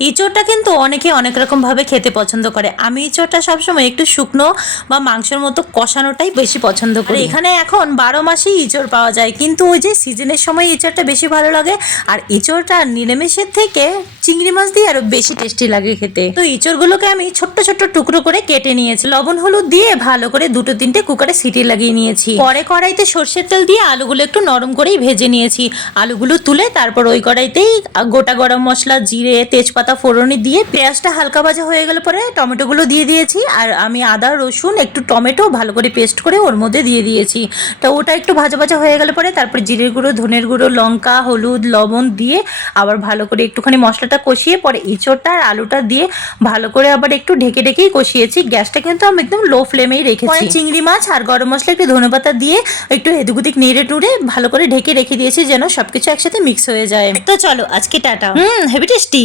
ইঁচড়টা কিন্তু অনেকে অনেক রকমভাবে খেতে পছন্দ করে। আমি ইঁচড়টা সবসময় একটু শুকনো বা মাংসের মতো কষানোটাই বেশি পছন্দ করি। এখানে এখন 12 মাসেই ইঁচড় পাওয়া যায়, কিন্তু ওই যে সিজনের সময় ইঁচড়টা বেশি ভালো লাগে। আর ইঁচড়টা নিরামিষের থেকে চিংড়ি মাছ দিয়ে আরো বেশি টেস্টি লাগে খেতে। তো ইঁচড়গুলোকে আমি ছোট্ট ছোট্ট টুকরো করে কেটে নিয়েছি, লবণ হলুদ দিয়ে ভালো করে 2-3টে কুকারে সিটি লাগিয়ে নিয়েছি। পরে কড়াইতে সর্ষের তেল দিয়ে আলুগুলো একটু নরম করেই ভেজে নিয়েছি। আলুগুলো তুলে তারপর ওই কড়াইতেই গোটা গরম মশলা, জিরে, তেজপাতা ফোড়নে দিয়ে পেঁয়াজটা হালকা ভাজা হয়ে গেলে পরে টমেটোগুলো দিয়ে দিয়েছি। আর আমি আদা রসুন একটু টমেটো ভালো করে পেস্ট করে ওর মধ্যে দিয়ে দিয়েছি। তো ওটা একটু ভাজা ভাজা হয়ে গেলে পরে তারপর জিরের গুঁড়ো, ধনের গুঁড়ো, লঙ্কা, হলুদ, লবণ দিয়ে আবার ভালো করে একটুখানি মশলাটা কষিয়ে পরে ইঁচড়টা আর আলুটা দিয়ে ভালো করে আবার একটু ঢেকে ঢেকেই কষিয়েছি। গ্যাসটা কিন্তু আমি একদম লো ফ্লেমেই রেখেছি। চিংড়ি মাছ আর গরম মশলা, একটু ধনেপাতা দিয়ে একটু এদিক ওদিক নেড়ে টুড়ে ভালো করে ঢেকে রেখে দিয়েছি যেন সবকিছু একসাথে মিক্স হয়ে যায়। তো চলো আজকে টাটা। Heavy tasty.